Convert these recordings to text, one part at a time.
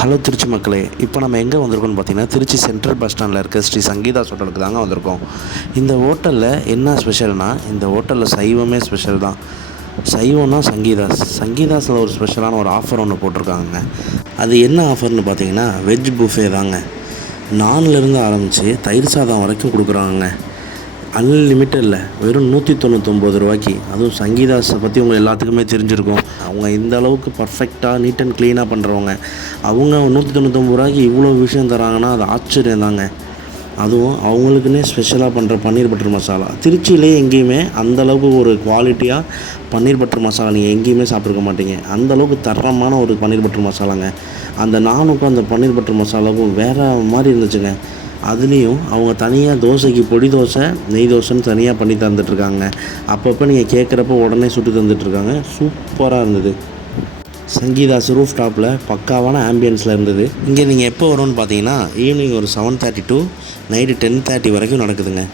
Hello Trichy மக்களே, இப்போ நம்ம எங்கே வந்திருக்கோம்னு பார்த்தீங்கன்னா, திருச்சி சென்ட்ரல் பஸ் ஸ்டாண்டில் இருக்க ஸ்ரீ சங்கீதாஸ் ஹோட்டலுக்கு தாங்க வந்திருக்கோம். இந்த ஹோட்டலில் என்ன ஸ்பெஷல்னால், இந்த ஹோட்டலில் சைவமே ஸ்பெஷல் தான். சைவம்னா சங்கீதாஸ். சங்கீதாஸில் ஒரு ஸ்பெஷலான ஒரு ஆஃபர் ஒன்று போட்டிருக்காங்க. அது என்ன ஆஃபர்னு பார்த்தீங்கன்னா, வெஜ் புஃபே தாங்க. நான்லேருந்து ஆரம்பித்து தயிர் சாதம் வரைக்கும் கொடுக்குறாங்க. அன்லிமிட்டடில் வெறும் 199 ரூபாய்க்கு. அதுவும் சங்கீதாஸை பற்றி உங்கள் எல்லாத்துக்குமே தெரிஞ்சிருக்கும். அவங்க இந்த அளவுக்கு பர்ஃபெக்டாக நீட் அண்ட் க்ளீனாக பண்ணுறவங்க. அவங்க 199 ரூபாய்க்கு இவ்வளோ விஷயம் தராங்கன்னா அது ஆச்சரியம் தாங்க. அதுவும் அவங்களுக்குன்னே ஸ்பெஷலாக பண்ணுற பன்னீர் பட்டர் மசாலா. திருச்சியிலே எங்கேயுமே அந்தளவுக்கு ஒரு குவாலிட்டியாக பன்னீர் பட்டர் மசாலா நீங்கள் எங்கேயுமே சாப்பிட்ருக்க மாட்டீங்க. அந்தளவுக்கு தரமான ஒரு பன்னீர் பட்டர் மசாலாங்க. அந்த நானுக்கும் அந்த பன்னீர் பட்டர் மசாலாவுக்கும் வேறு மாதிரி இருந்துச்சுங்க. அதுலேயும் அவங்க தனியாக தோசைக்கு பொடி தோசை, நெய் தோசைன்னு தனியாக பண்ணி தந்துட்டுருக்காங்க. அப்பப்போ நீங்கள் கேட்குறப்ப உடனே சுட்டு தந்துட்டுருக்காங்க. சூப்பராக இருந்தது. சங்கீதாஸ் ரூஃப் டாப்பில் பக்காவான ஆம்பியன்ஸில் இருந்தது. இங்கே நீங்கள் எப்போ வரும்னு பார்த்தீங்கன்னா, ஈவினிங் ஒரு 7:30 to நைட்டு 10:30 வரைக்கும் நடக்குதுங்க.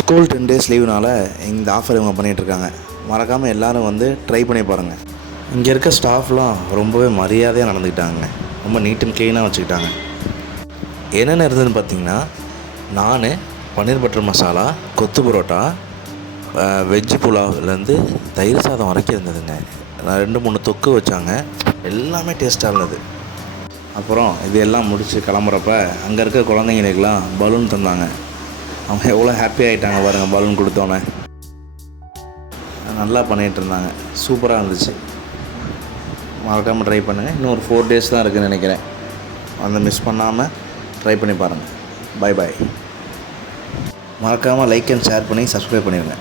ஸ்கூல் 10 days லீவுனால் இந்த ஆஃபர் இவங்க பண்ணிகிட்ருக்காங்க. மறக்காமல் எல்லோரும் வந்து ட்ரை பண்ணி பாருங்கள். இங்கே இருக்க ஸ்டாஃப்லாம் ரொம்பவே மரியாதையாக நடந்துக்கிட்டாங்க. ரொம்ப நீட் அண்ட் க்ளீனாக வச்சுக்கிட்டாங்க. என்னென்ன இருந்ததுன்னு பார்த்தீங்கன்னா, நான் பன்னீர் பட்டர் மசாலா, கொத்து பரோட்டா, வெஜ்ஜு புலாவ்லேருந்து தயிர் சாதம் வரைக்கும் இருந்ததுங்க. 2-3 தொக்கு வச்சாங்க. எல்லாமே டேஸ்ட்டாக இருந்தது. அப்புறம் இது எல்லாம் முடித்து கிளம்புறப்ப அங்கே இருக்க குழந்தைங்களுக்கெல்லாம் பலூன் தந்தாங்க. அவங்க எவ்வளோ ஹாப்பி ஆகிட்டாங்க பாருங்கள், பலூன் கொடுத்தோன்னே. நல்லா பண்ணிகிட்டு இருந்தாங்க. சூப்பராக இருந்துச்சு. மறக்காமல் ட்ரை பண்ணுங்கள். இன்னும் ஒரு 4 days தான் இருக்குதுன்னு நினைக்கிறேன். அந்த மிஸ் பண்ணாமல் ட்ரை பண்ணி பாருங்கள். Bye bye. மறக்காமல் லைக் அண்ட் ஷேர் பண்ணி சப்ஸ்கிரைப் பண்ணிடுங்க.